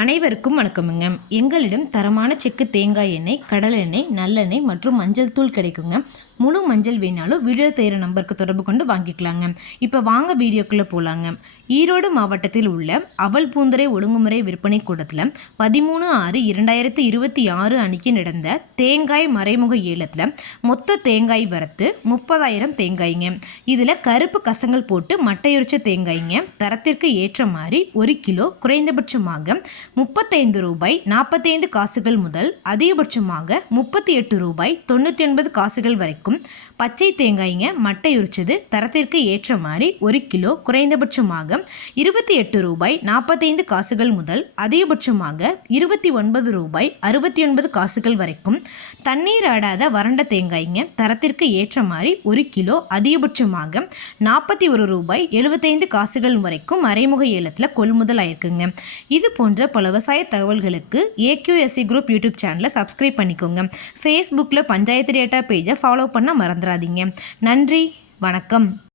அனைவருக்கும் வணக்கமுங்க. எங்களிடம் தரமான செக்கு தேங்காய் எண்ணெய், கடலை எண்ணெய், நல்லெண்ணெய் மற்றும் மஞ்சள் தூள் கிடைக்குங்க. முழு மஞ்சள் வேணாலும் வீடியோ தெரிகிற நம்பருக்கு தொடர்பு கொண்டு வாங்கிக்கலாங்க. இப்போ வாங்க வீடியோக்குள்ளே போகலாங்க. ஈரோடு மாவட்டத்தில் உள்ள அவல் பூந்தரை ஒழுங்குமுறை விற்பனை கூடத்தில் 13/6/2026 அன்னைக்கு நடந்த தேங்காய் மறைமுக ஏலத்தில் மொத்த தேங்காய் வரத்து 30,000 தேங்காய்ங்க. இதில் கருப்பு கசங்கள் போட்டு மட்டையுரிச்ச தேங்காய்ங்க. தரத்திற்கு ஏற்ற மாதிரி 1 கிலோ குறைந்தபட்சமாக 35 ரூபாய் 45 காசுகள் முதல் அதிகபட்சமாக 38 ரூபாய் 99 காசுகள் வரைக்கும் பச்சை தேங்காய்ங்க மட்டையுரிச்சது தரத்திற்கு ஏற்ற மாதிரி 1 கிலோ குறைந்தபட்சமாக 28 ரூபாய் 45 காசுகள் முதல் அதிகபட்சமாக 29 ரூபாய் 69 காசுகள் வரைக்கும் தண்ணீர் ஆடாத வறண்ட தேங்காய்ங்க தரத்திற்கு ஏற்ற மாதிரி 1 கிலோ அதிகபட்சமாக 41 ரூபாய் 75 காசுகள் வரைக்கும் மறைமுக ஏலத்தில் கொள்முதல் ஆயிருக்குங்க. இது போன்ற பல விவசாய தகவல்களுக்கு AQSC குரூப் யூடியூப் சேனலை சப்ஸ்கிரைப் பண்ணிக்கோங்க. ஃபேஸ்புக்கில் பஞ்சாயத்து டேட்டா பேஜை ஃபாலோ பண்ண மறந்துடாதீங்க. நன்றி, வணக்கம்.